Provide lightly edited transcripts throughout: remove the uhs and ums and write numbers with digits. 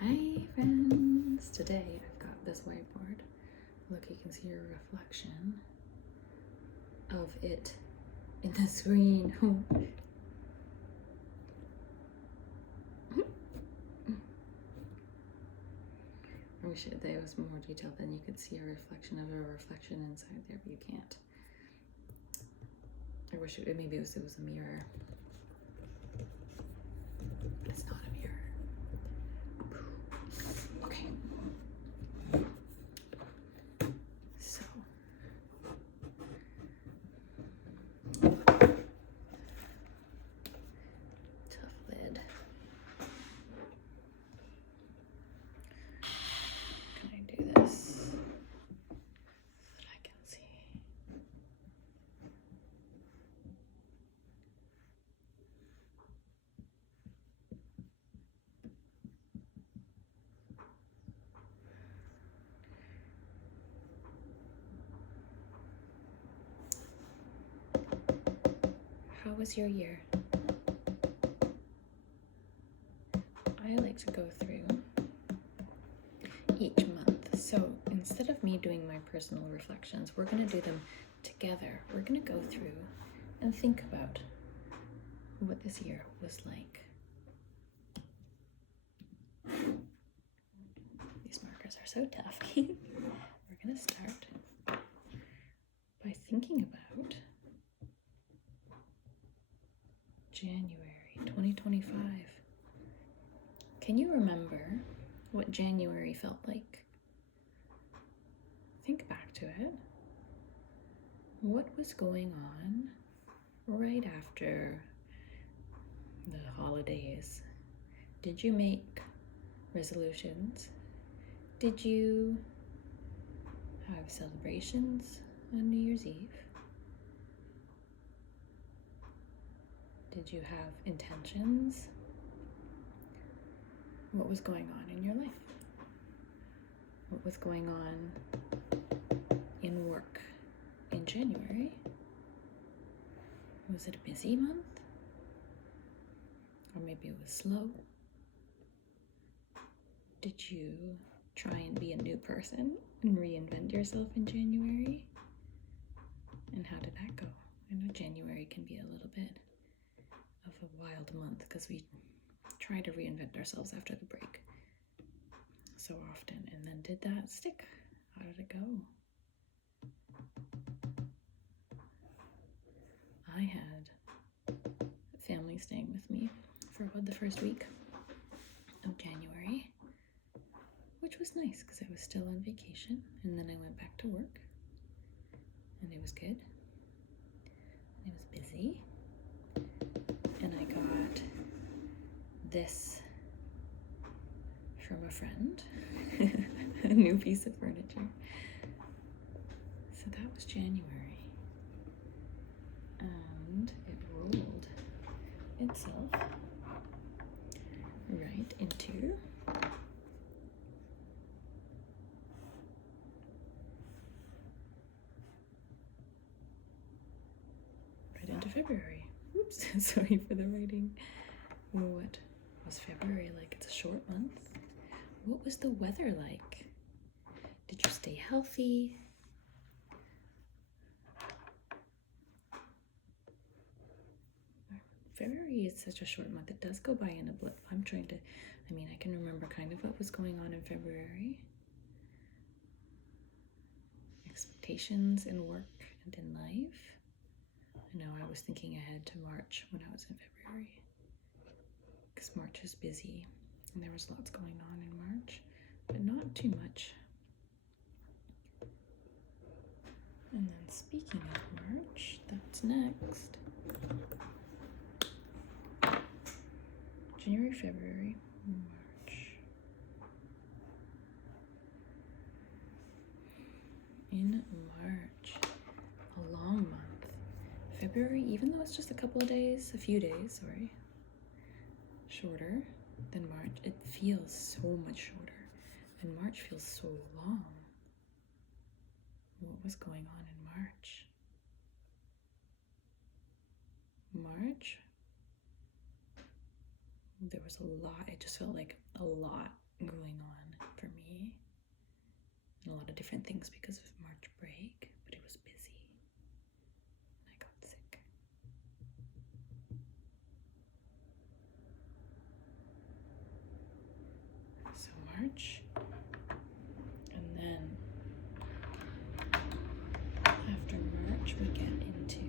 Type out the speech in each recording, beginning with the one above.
Hi friends! Today I've got this whiteboard. Look, you can see a reflection of it in the screen. I wish there was more detail, then you could see a reflection of a reflection inside there, but you can't. I wish maybe it was a mirror. It's not a mirror. Okay. So tough lid. Can I do this so that I can see? How was your year? I like to go through each month. So instead of me doing my personal reflections, we're going to do them together. We're going to go through and think about what this year was like. These markers are so tough. We're going to start by thinking about January 2025. Can you remember what January felt like? Think back to it. What was going on right after the holidays? Did you make resolutions? Did you have celebrations on New Year's Eve? Did you have intentions? What was going on in your life? What was going on in work in January? Was it a busy month? Or maybe it was slow? Did you try and be a new person and reinvent yourself in January? And how did that go? I know January can be a little bit of a wild month because we try to reinvent ourselves after the break so often. And then did that stick? How did it go? I had family staying with me for about the first week of January, which was nice because I was still on vacation, and then I went back to work, and it was good. It was busy, and I got this from a friend, a new piece of furniture. So that was January, and it rolled itself right into February. Oops, sorry for the writing. What was February like? It's a short month. What was the weather like? Did you stay healthy? February is such a short month. It does go by in a blip. I can remember kind of what was going on in February. Expectations in work and in life. I know I was thinking ahead to March when I was in February, because March is busy and there was lots going on in March, but not too much. And then speaking of March, that's next. January, February, March. In March, a long month. February, even though it's just a few days, shorter than March, it feels so much shorter, and March feels so long. What was going on in March? March there was a lot. It just felt like a lot going on for me. And a lot of different things because of March break, but it was busy. And I got sick. So March. And then after March, we get into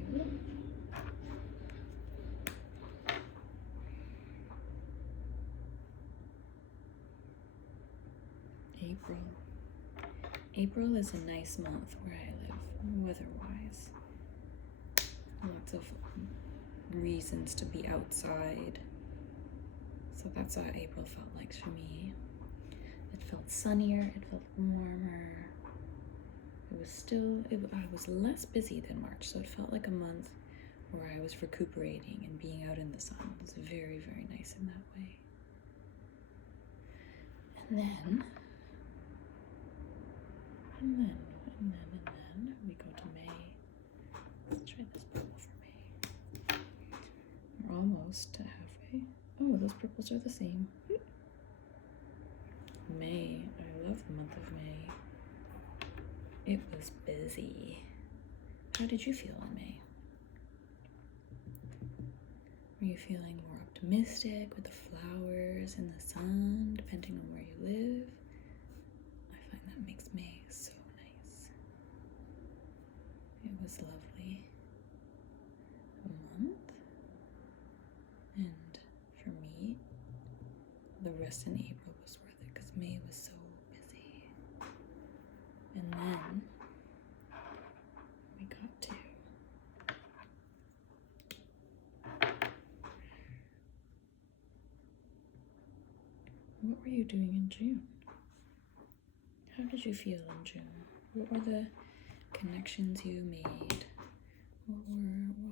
April. April is a nice month where I live, weather-wise. Lots of reasons to be outside. So that's what April felt like for me. It felt sunnier, it felt warmer. It was still, I was less busy than March, so it felt like a month where I was recuperating and being out in the sun. It was very, very nice in that way. And then we go to May. Let's try this purple for May. We're almost to halfway. Oh, those purples are the same. May, I love the month of May. It was busy. How did you feel in May? Were you feeling more optimistic with the flowers and the sun, depending on where you live? I find that makes May so nice. It was lovely. A month. And for me, the rest in April was worth it because May was so busy. And then we got to what were you doing in June? How did you feel in June? What were the connections you made? What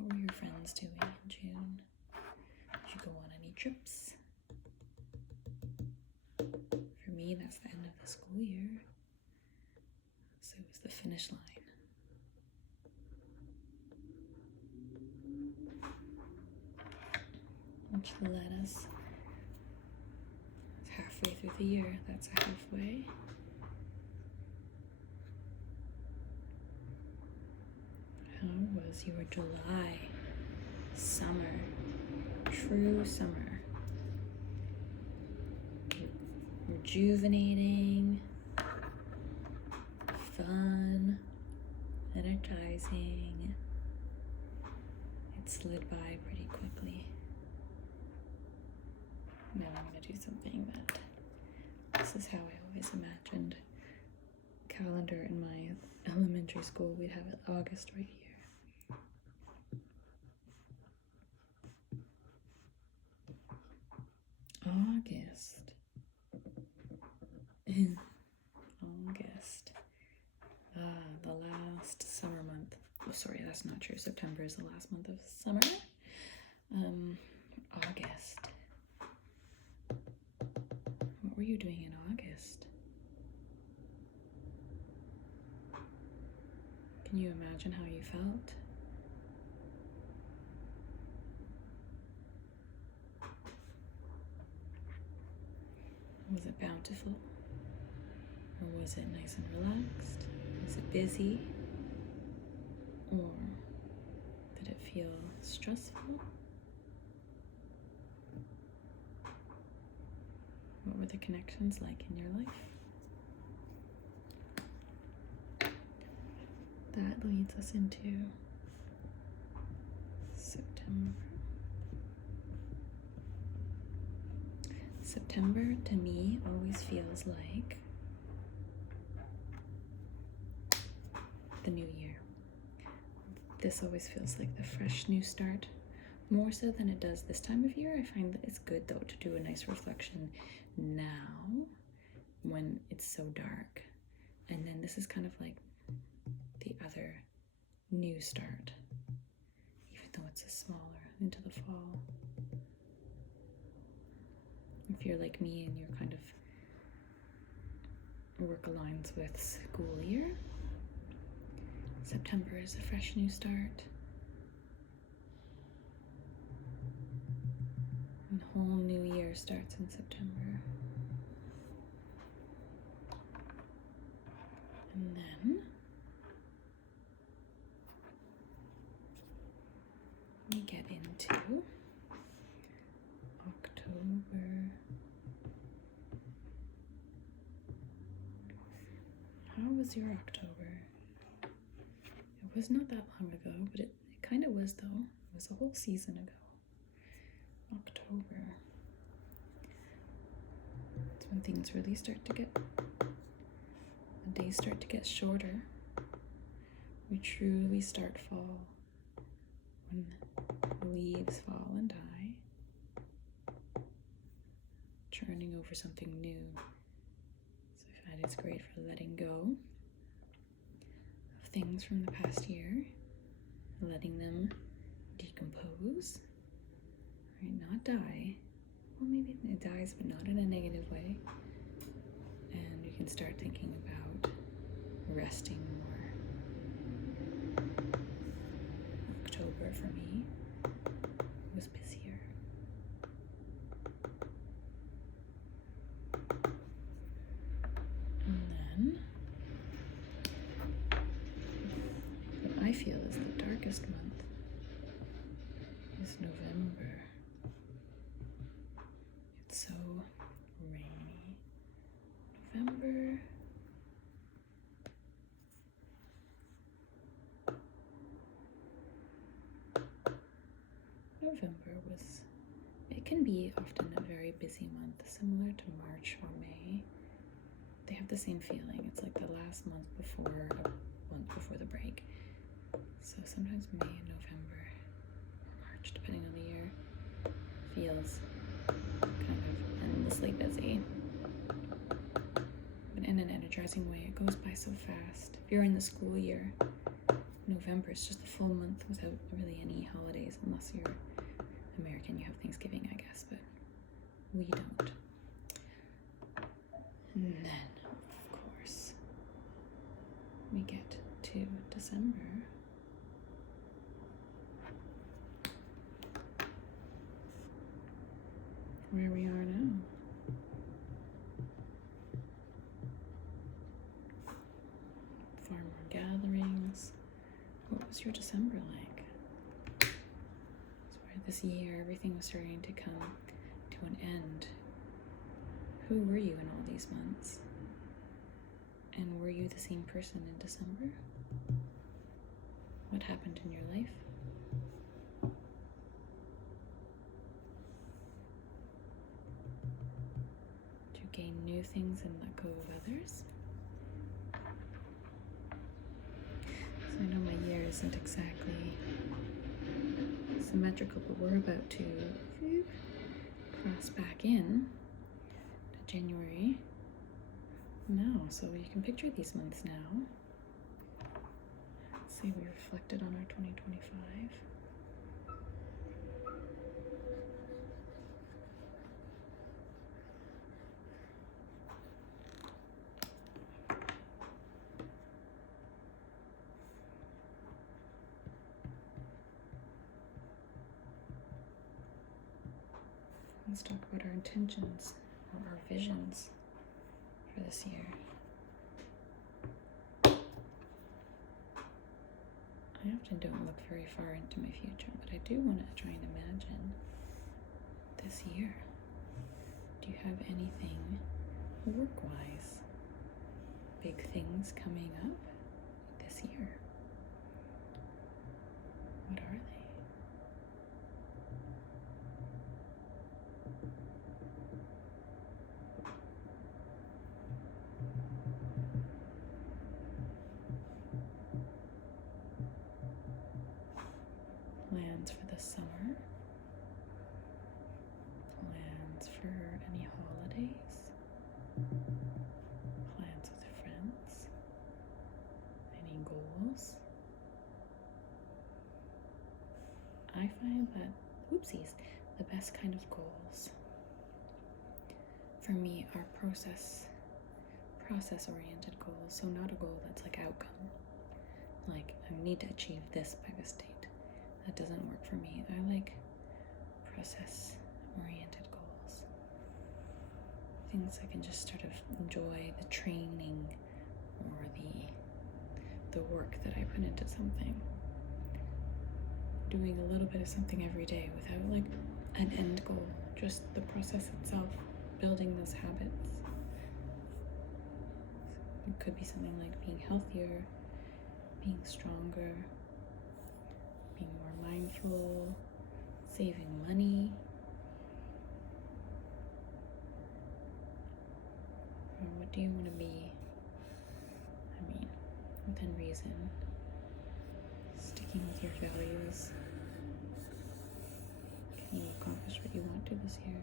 were your friends doing in June? Did you go on any trips? For me, that's the end of the school year. So it was the finish line. Which led us halfway through the year. That's halfway. How was your July? Summer. True summer. Rejuvenating. Fun. Energizing. It slid by pretty quickly. Now I'm going to do something that this is how I always imagined calendar in my elementary school. We'd have it August right here. August. August. The last summer month. Oh, sorry, that's not true. September is the last month of summer. August. What were you doing in August? Can you imagine how you felt? Was it bountiful? Or was it nice and relaxed? Was it busy? Or did it feel stressful? What were the connections like in your life? That leads us into September. September to me always feels like the new year. This always feels like the fresh new start, more so than it does this time of year. I find that it's good though to do a nice reflection now when it's so dark. And then this is kind of like the other new start, even though it's a smaller into the fall. If you're like me and your kind of work aligns with school year, September is a fresh new start. And whole new year starts in September. And then we get into October. How was your October? It was not that long ago, but it kind of was, though. It was a whole season ago. October. It's when things really start to get, the days start to get shorter. We truly start fall. When the leaves fall and die, churning over something new. So I find it's great for letting go of things from the past year, letting them decompose, right? Not die. Well, maybe it dies, but not in a negative way. And you can start thinking about resting more. October for me was busier. And then what I feel is the darkest month is November. It's so rainy. November. November was, it can be often a very busy month, similar to March or May. They have the same feeling. It's like the last month before the break. So sometimes May and November, or March, depending on the year, feels kind of endlessly busy. But in an energizing way, it goes by so fast. If you're in the school year, November is just a full month without really any holidays, unless you're American, you have Thanksgiving, I guess, but we don't. And then, of course, we get to December. Where we are now. Farmer gatherings. What was your December like? So this year, everything was starting to come to an end. Who were you in all these months? And were you the same person in December? What happened in your life? Did you gain new things and let go of others? So I know my year isn't exactly symmetrical, but we're about to cross back in to January now. So you can picture these months now. Let's see, we reflected on our 2025. Let's talk about our intentions or our visions for this year. I often don't look very far into my future, but I do want to try and imagine this year. Do you have anything work-wise? Big things coming up this year? What are they? Plans for the summer, plans for any holidays, plans with friends, any goals. I find that, the best kind of goals for me are process-oriented goals. So not a goal that's like outcome, like I need to achieve this by this date. That doesn't work for me. I like process-oriented things, I can just sort of enjoy the training or the work that I put into something. Doing a little bit of something every day without like an end goal, just the process itself, building those habits. It could be something like being healthier, being stronger, being more mindful, saving money, or what do you want to be? I mean, within reason, sticking with your values. Can you accomplish what you want to this year?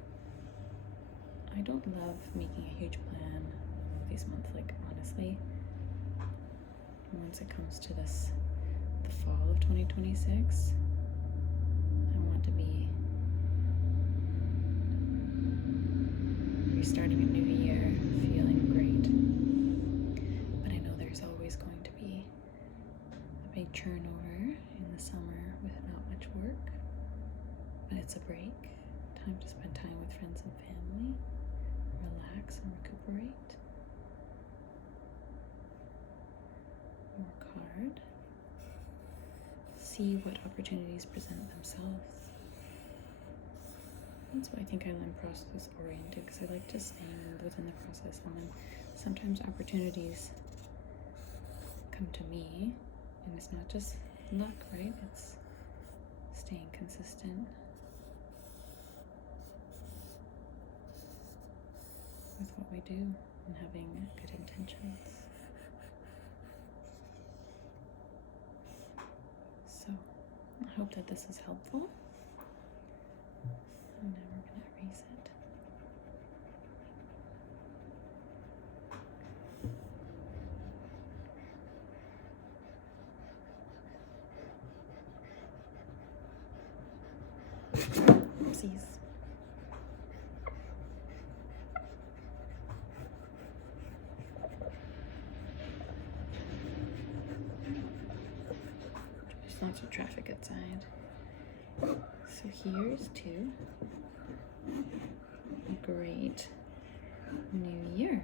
I don't love making a huge plan this month, like honestly. Once it comes to the fall of 2026, I want to be restarting a new year, feeling great. But I know there's always going to be a big turnover in the summer with not much work. But it's a break, time to spend time with friends and family, relax and recuperate, work hard, see what opportunities present themselves. That's why I think I'm process oriented, because I like to stay within the process, and then sometimes opportunities come to me, and it's not just luck, right? It's staying consistent with what we do and having good intentions. So I hope that this is helpful. And now we're going to erase it. Oopsies. There's lots of traffic outside. So here's to a great new year.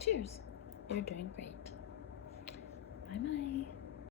Cheers. You're doing great. Bye-bye.